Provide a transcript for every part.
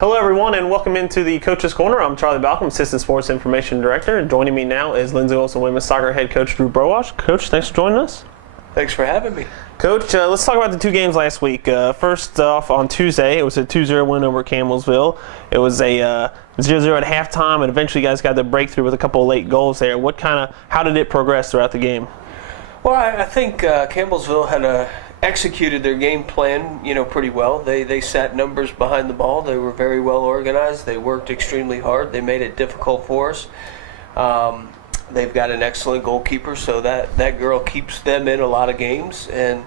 Hello, everyone, and welcome into the Coach's Corner. I'm Charlie Balcom, Assistant Sports Information Director, and joining me now is Lindsey Wilson Women's Soccer Head Coach Drew Burwash. Coach, thanks for joining us. Thanks for having me. Coach, let's talk about the two games last week. First off, on Tuesday, it was a 2-0 win over Campbellsville. It was a 0-0 at halftime, and eventually you guys got the breakthrough with a couple of late goals there. How did it progress throughout the game? Well, I think Campbellsville had executed their game plan, pretty well. They sat numbers behind the ball. They were very well organized. They worked extremely hard. They made it difficult for us. They've got an excellent goalkeeper, so that girl keeps them in a lot of games. And,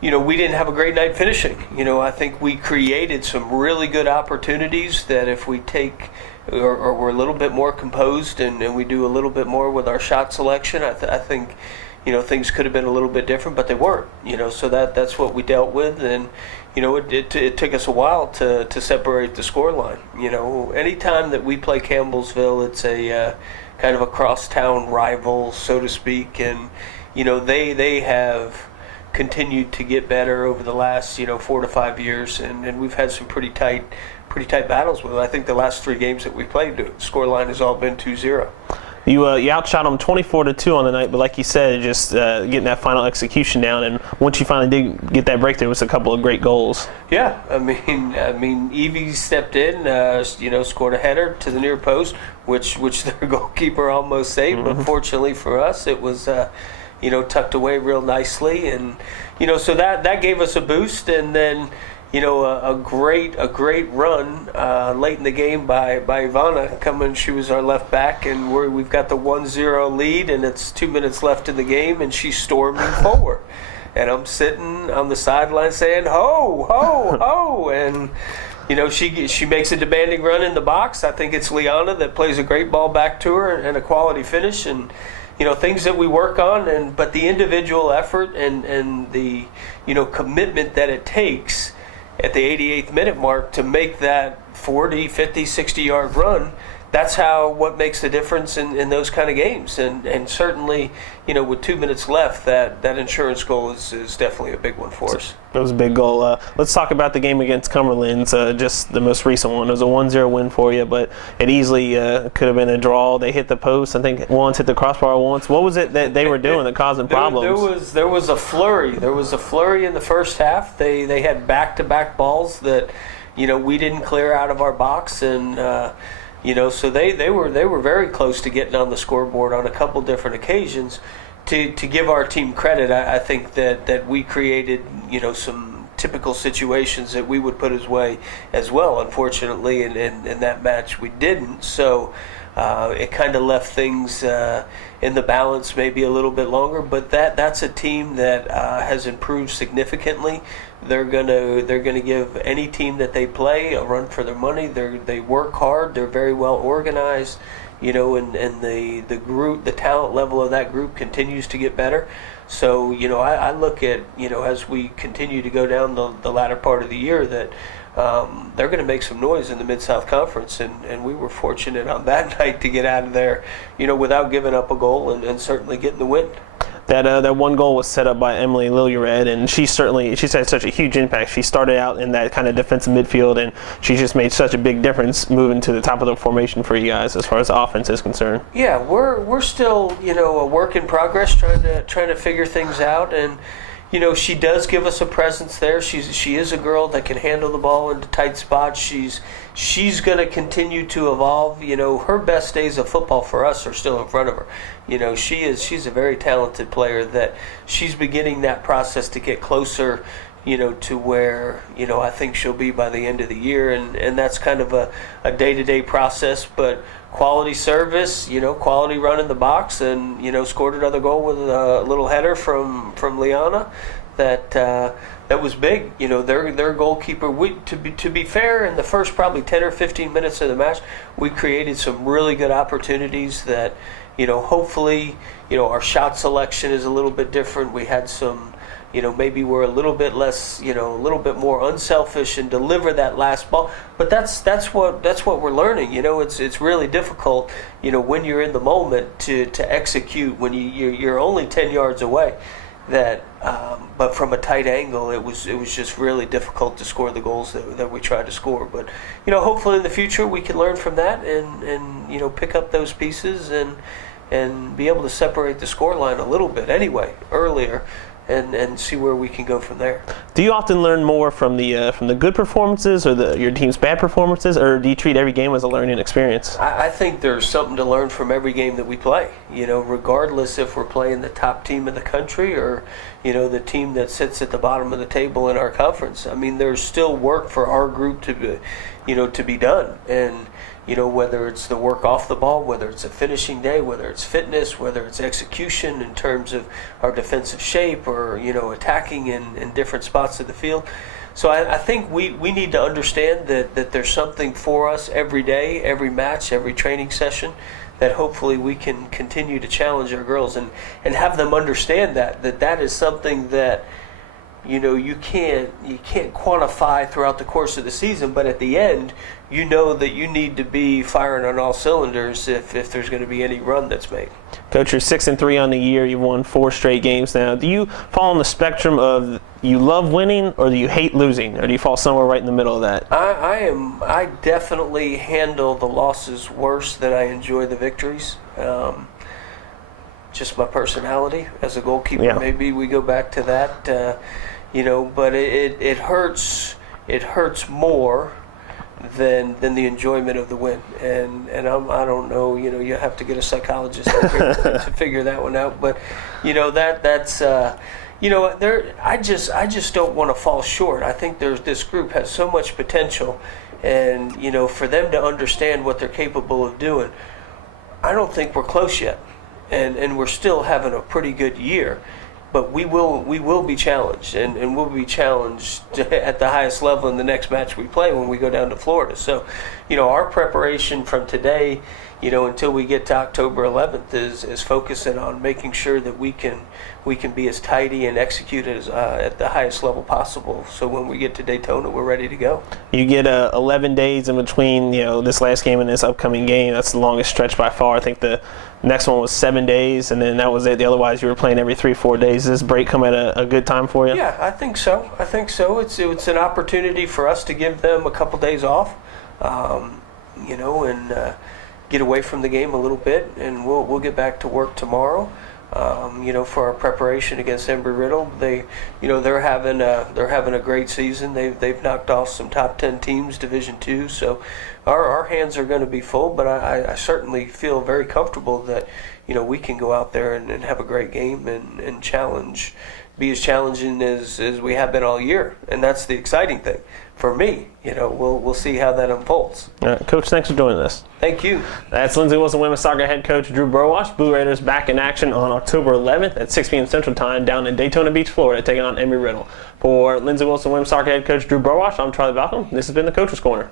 we didn't have a great night finishing. I think we created some really good opportunities that if we take or we're a little bit more composed and we do a little bit more with our shot selection, I think things could have been a little bit different, but they weren't. So that's what we dealt with, and it took us a while to separate the scoreline. Anytime that we play Campbellsville, it's a kind of a crosstown rival, so to speak, and they have continued to get better over the last 4 to 5 years, and we've had some pretty tight battles with it. I think the last 3 games that we played, the scoreline has all been 2-0. You outshot them 24-2 on the night, but like you said, just getting that final execution down. And once you finally did get that breakthrough, it was a couple of great goals. Yeah, I mean, Evie stepped in, scored a header to the near post, which their goalkeeper almost saved. But fortunately for us, it was tucked away real nicely, and so that gave us a boost, and then. A great run late in the game by Ivana coming. She was our left back, and we've got the 1-0 lead, and it's 2 minutes left in the game, and she's storming forward. And I'm sitting on the sideline saying, ho, ho, ho. And, she makes a demanding run in the box. I think it's Liana that plays a great ball back to her and a quality finish. And, things that we work on, but the individual effort and the, commitment that it takes at the 88th minute mark to make that 40, 50, 60-yard run, that's what makes the difference in those kind of games. And certainly, with 2 minutes left, that insurance goal is definitely a big one for us. It was a big goal. Let's talk about the game against Cumberlands, just the most recent one. It was a 1-0 win for you, but it easily could have been a draw. They hit the post. I think once hit the crossbar once. What was it that they were doing that causing problems? There was a flurry. There was a flurry in the first half. They had back-to-back balls that we didn't clear out of our box, and so they were very close to getting on the scoreboard on a couple different occasions. To give our team credit, I think that we created some typical situations that we would put his way as well. Unfortunately, in that match we didn't. So it kind of left things in the balance maybe a little bit longer. But that's a team that has improved significantly. They're gonna give any team that they play a run for their money. They work hard. They're very well organized. And the group, the talent level of that group continues to get better. So, I look at, as we continue to go down the latter part of the year, that they're going to make some noise in the Mid-South Conference, and we were fortunate on that night to get out of there, without giving up a goal and certainly getting the win. That one goal was set up by Emily Liljered, and she's had such a huge impact. She started out in that kind of defensive midfield, and she just made such a big difference moving to the top of the formation for you guys as far as the offense is concerned. Yeah, we're still a work in progress, trying to figure things out, and she does give us a presence there. She is a girl that can handle the ball into tight spots. She's going to continue to evolve. Her best days of football for us are still in front of her. She's a very talented player that she's beginning that process to get closer, to where, I think she'll be by the end of the year. And that's kind of a day-to-day process, but quality service, quality run in the box, and, scored another goal with a little header from Liana that was big. Their goalkeeper, to be fair, in the first probably 10 or 15 minutes of the match, we created some really good opportunities that, hopefully, our shot selection is a little bit different. We had some, maybe we're a little bit less, a little bit more unselfish and deliver that last ball. But that's what we're learning. It's really difficult, when you're in the moment to execute when you're only 10 yards away. that but from a tight angle, it was just really difficult to score the goals that we tried to score. But hopefully in the future we can learn from that and pick up those pieces and be able to separate the scoreline a little bit anyway earlier. And see where we can go from there. Do you often learn more from the good performances or your team's bad performances, or do you treat every game as a learning experience? I think there's something to learn from every game that we play. Regardless if we're playing the top team in the country or the team that sits at the bottom of the table in our conference. I mean, there's still work for our group to be done, and whether it's the work off the ball, whether it's a finishing day, whether it's fitness, whether it's execution in terms of our defensive shape or, attacking in different spots of the field. So I think we need to understand that there's something for us every day, every match, every training session, that hopefully we can continue to challenge our girls and have them understand that is something that you can't quantify throughout the course of the season, but at the end, that you need to be firing on all cylinders if there's going to be any run that's made. Coach, you're 6-3 on the year. You've won 4 straight games now. Do you fall on the spectrum of you love winning or do you hate losing, or do you fall somewhere right in the middle of that? I definitely handle the losses worse than I enjoy the victories. Just my personality as a goalkeeper. Yeah. Maybe we go back to that. But it hurts. It hurts more than the enjoyment of the win. And I don't know. You have to get a psychologist to figure that one out. But that's. I just don't want to fall short. I think this group has so much potential, and for them to understand what they're capable of doing, I don't think we're close yet. And we're still having a pretty good year, but we will be challenged, and we'll be challenged at the highest level in the next match we play when we go down to Florida. So, our preparation from today, until we get to October 11th is focusing on making sure that we can be as tidy and execute as at the highest level possible. So when we get to Daytona, we're ready to go. You get 11 days in between, this last game and this upcoming game. That's the longest stretch by far. I think the next one was 7 days, and then that was it. Otherwise, you were playing every 3-4 days. Does this break come at a good time for you? Yeah, I think so. It's an opportunity for us to give them a couple days off, and get away from the game a little bit, and we'll get back to work tomorrow. For our preparation against Embry-Riddle, they're having a great season. They've knocked off some top 10 teams, Division II. So our hands are going to be full, but I certainly feel very comfortable that we can go out there and have a great game and be as challenging as we have been all year, and that's the exciting thing for me. We'll see how that unfolds. All right, Coach, thanks for joining us. Thank you. That's Lindsey Wilson women's soccer head coach Drew Burwash. Blue Raiders back in action on October 11th at 6 p.m. Central Time down in Daytona Beach, Florida, taking on Embry-Riddle. For Lindsey Wilson women's soccer head coach Drew Burwash, I'm Charlie Balcom. This has been the Coach's Corner.